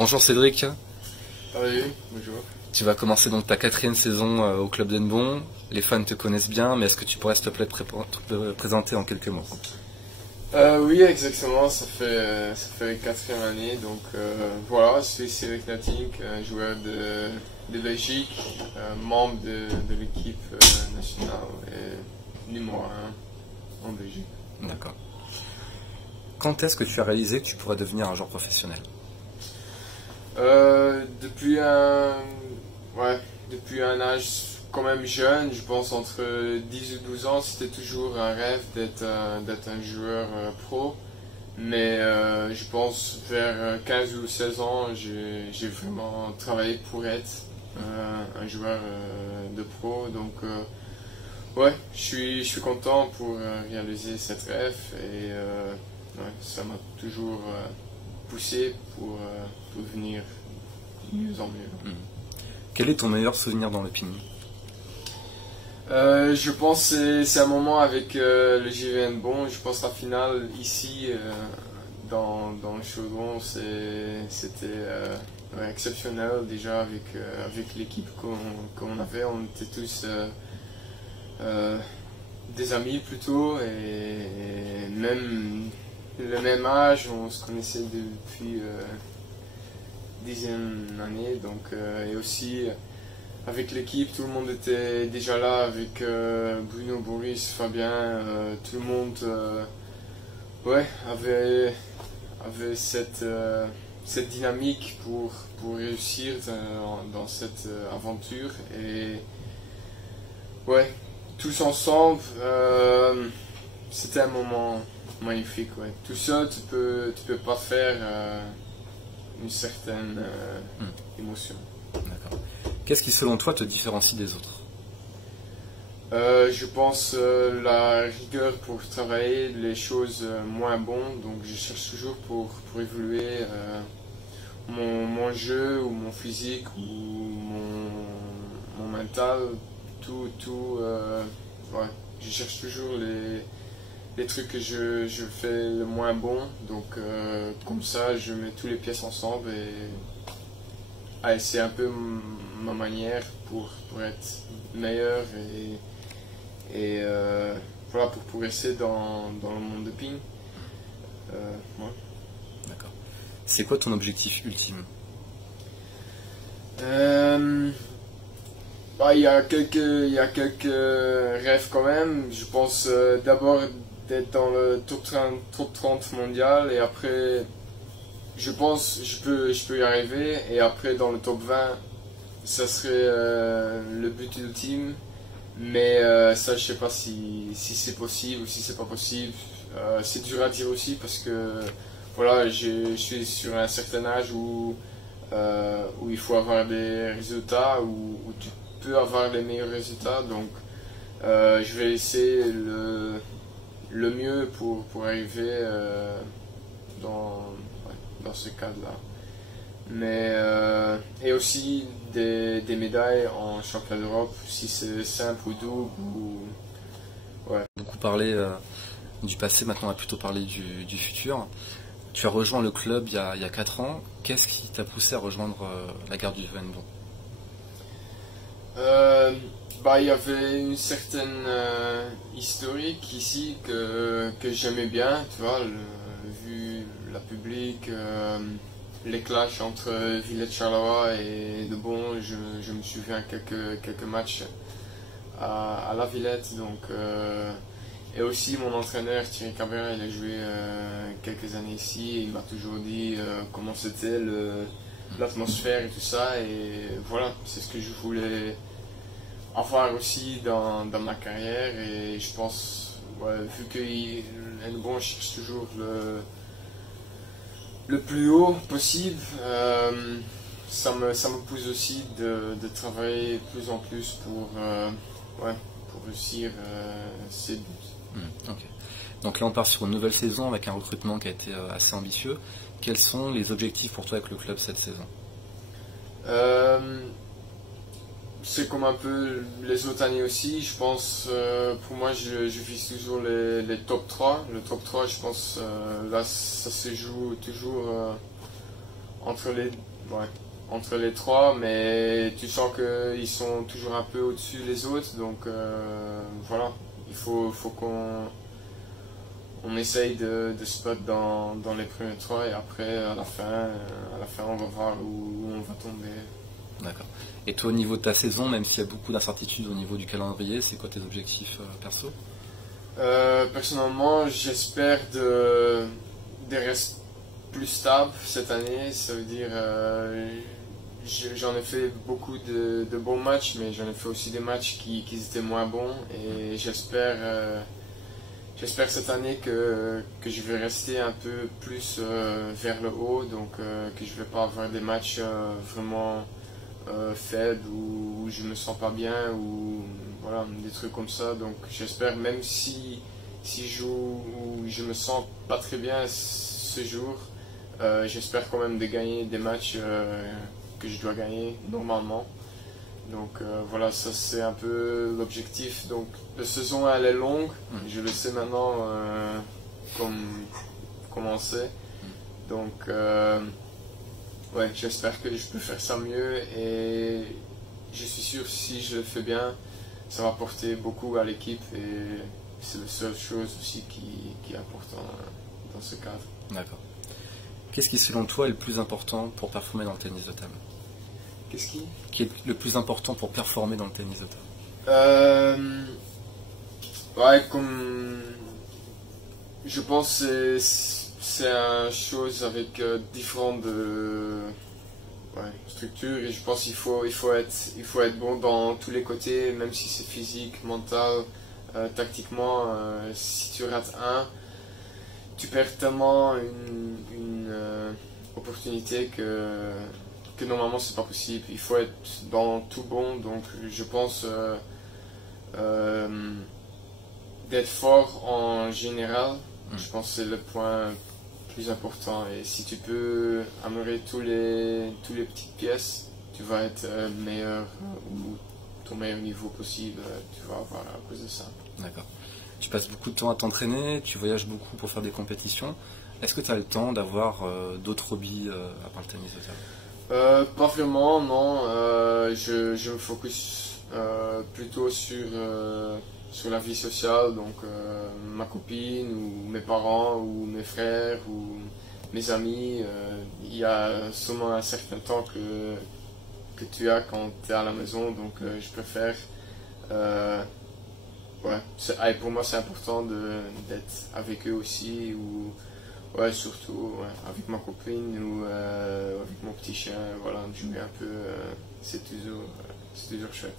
Bonjour Cédric, Oui, bonjour. tu vas commencer donc ta 4e saison au club d'Hennebont. Les fans te connaissent bien, mais est-ce que tu pourrais s'il te plaît te présenter en quelques mots? Oui, exactement, ça fait 4e année, donc voilà, je suis Cédric Natink, un joueur de Belgique, membre de l'équipe nationale et numéro 1 en Belgique. D'accord. Quand est-ce que tu as réalisé que tu pourrais devenir un joueur professionnel? Depuis un âge quand même jeune, je pense entre 10 ou 12 ans, c'était toujours un rêve d'être un joueur pro. Mais je pense vers 15 ou 16 ans, j'ai vraiment travaillé pour être un joueur de pro. Donc ouais, je suis content pour réaliser cette rêve et ouais, ça m'a toujours poussé pour devenir de mieux en mieux. Quel est ton meilleur souvenir dans le ping? Je pense que c'est un moment avec le JV Hennebont. Je pense la finale ici dans le chaudron, c'était ouais, exceptionnel déjà avec l'équipe qu'on avait. On était tous des amis plutôt et même le même âge. On se connaissait depuis 10e année, donc et aussi avec l'équipe, tout le monde était déjà là avec Bruno, Boris, Fabien, tout le monde ouais, avait cette dynamique pour réussir dans cette aventure et ouais, tous ensemble, c'était un moment magnifique. Ouais. Tout seul, tu peux pas faire une certaine émotion. D'accord. Qu'est-ce qui selon toi te différencie des autres? Je pense la rigueur pour travailler les choses moins bonnes, donc je cherche toujours pour évoluer mon jeu ou mon physique ou mon mental, ouais, je cherche toujours les trucs que je fais le moins bon, donc comme ça je mets toutes les pièces ensemble et c'est un peu ma manière pour être meilleur et voilà, pour progresser dans le monde de ping. Ouais. D'accord. C'est quoi ton objectif ultime? Il y a quelques rêves quand même. Je pense d'abord d'être dans le top 30 mondial et après, je pense je peux y arriver et après dans le top 20, ça serait le but ultime. Mais ça, je sais pas si c'est possible ou si c'est pas possible. C'est dur à dire aussi parce que voilà, je suis sur un certain âge où il faut avoir des résultats, où tu peux avoir les meilleurs résultats. Donc, je vais essayer le mieux pour arriver dans ce cadre-là. Mais et aussi des médailles en championnat d'Europe, si c'est simple ou double ou ouais. Beaucoup parlé du passé, maintenant on va plutôt parler du futur. Tu as rejoint le club il y a 4 ans. Qu'est-ce qui t'a poussé à rejoindre la garde du Hennebont? Il y avait une certaine historique ici que j'aimais bien, tu vois, vu la public. Les clashs entre Villette-Charleroi et Hennebont, je me souviens quelques matchs à la Villette. Donc, et aussi mon entraîneur Thierry Cabrera, il a joué quelques années ici et il m'a toujours dit comment c'était l'atmosphère et tout ça. Et voilà, c'est ce que je voulais avoir aussi dans ma carrière. Et je pense, ouais, vu que Hennebont cherche toujours le plus haut possible, ça me pousse aussi de travailler de plus en plus pour réussir ces buts. Ok. Donc là on part sur une nouvelle saison avec un recrutement qui a été assez ambitieux. Quels sont les objectifs pour toi avec le club cette saison? C'est comme un peu les autres années aussi, je pense, pour moi je vise toujours les top 3. Le top 3, je pense, là ça se joue toujours entre ouais, entre les trois, mais tu sens qu'ils sont toujours un peu au-dessus les autres, donc voilà, faut qu'on essaye de se battre dans les premiers trois et après à la fin on va voir où on va tomber. D'accord. Et toi, au niveau de ta saison, même s'il y a beaucoup d'incertitudes au niveau du calendrier, c'est quoi tes objectifs perso? Personnellement, j'espère de rester plus stable cette année. Ça veut dire, j'en ai fait beaucoup de bons matchs, mais j'en ai fait aussi des matchs qui étaient moins bons. Et j'espère cette année que je vais rester un peu plus vers le haut, donc que je vais pas avoir des matchs vraiment faibles où je me sens pas bien ou voilà des trucs comme ça. Donc j'espère même si je joue ou je me sens pas très bien ce jour, j'espère quand même de gagner des matchs que je dois gagner normalement. Donc voilà, ça c'est un peu l'objectif. Donc la saison elle est longue, je le sais maintenant comment c'est. Donc ouais, j'espère que je peux faire ça mieux et je suis sûr que si je le fais bien, ça va apporter beaucoup à l'équipe et c'est la seule chose aussi qui est importante dans ce cadre. D'accord. Qu'est-ce qui, selon toi, est le plus important pour performer dans le tennis de table? Qu'est-ce Qui est le plus important pour performer dans le tennis de table? Ouais, comme je pense que c'est une chose avec différentes structures et je pense qu'il faut être bon dans tous les côtés, même si c'est physique, mental, tactiquement. Si tu rates un, tu perds tellement une opportunité que normalement c'est pas possible. Il faut être dans tout bon, donc je pense d'être fort en général. Je pense que c'est le point plus important et si tu peux améliorer tous les petites pièces, tu vas être meilleur ou ton meilleur niveau possible, tu vas avoir à cause de ça. D'accord. Tu passes beaucoup de temps à t'entraîner, tu voyages beaucoup pour faire des compétitions. Est-ce que tu as le temps d'avoir d'autres hobbies à part le tennis de table? Pas vraiment, non. Je me focus plutôt sur la vie sociale, donc ma copine ou mes parents ou mes frères ou mes amis. Il y a seulement un certain temps que tu as quand tu es à la maison, donc je préfère. Ouais, pour moi c'est important d'être avec eux aussi ou ouais, surtout ouais, avec ma copine ou avec mon petit chien, voilà, jouer un peu, c'est toujours chouette.